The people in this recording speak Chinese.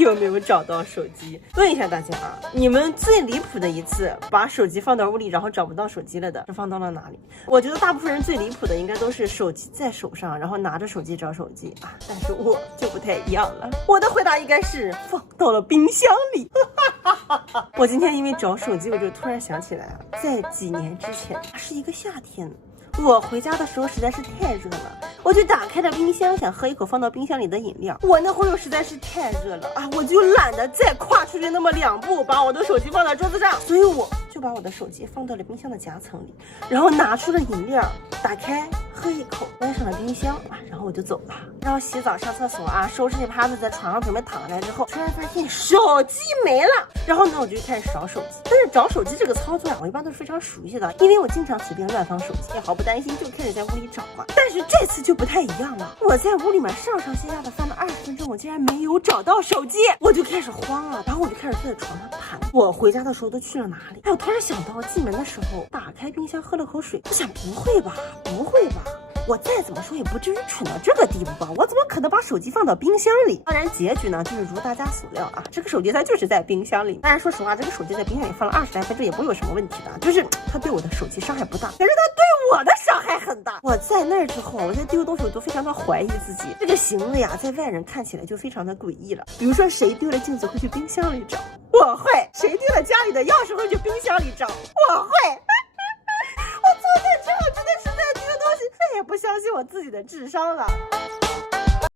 有没有找到手机？问一下大家啊，你们最离谱的一次把手机放到屋里，然后找不到手机了的，是放到了哪里？我觉得大部分人最离谱的应该都是手机在手上，然后拿着手机找手机啊。但是我就不太一样了，我的回答应该是放到了冰箱里。我今天因为找手机，我就突然想起来啊，在几年之前，是一个夏天。我回家的时候实在是太热了，我就打开了冰箱，想喝一口放到冰箱里的饮料。我那会儿又实在是太热了啊，我就懒得再跨出去那么2步，把我的手机放到桌子上，所以我就把我的手机放到了冰箱的夹层里，然后拿出了饮料，打开喝一口，关上了冰箱啊，然后我就走了。然后洗澡上厕所啊，收拾一趴子在床上准备躺下来之后，突然发现手机没了。然后呢，我就开始找手机。但是找手机这个操作啊，我一般都是非常熟悉的，因为我经常随便乱放手机，也毫不担心，就开始在屋里找嘛。但是这次就不太一样了，我在屋里面上上下下的翻了20分钟，我竟然没有找到手机，我就开始慌了，然后我就开始坐在床上盘，我回家的时候都去了哪里？哎，我突然想到，进门的时候打开冰箱喝了口水，我想不会吧，不会吧。我再怎么说也不至于蠢到这个地步吧？我怎么可能把手机放到冰箱里？当然，结局呢就是如大家所料啊，这个手机它就是在冰箱里。当然，说实话，这个手机在冰箱里放了20来分钟也不会有什么问题的，就是它对我的手机伤害不大，可是它对我的伤害很大。我在那儿之后，我在丢东西我都非常的怀疑自己，这个行为啊，在外人看起来就非常的诡异了。比如说，谁丢了镜子会去冰箱里找？我会。谁丢了家里的钥匙会去冰箱里找？我会。我坐在这，我真的是在丢东西，再也不相信我自己的智商了。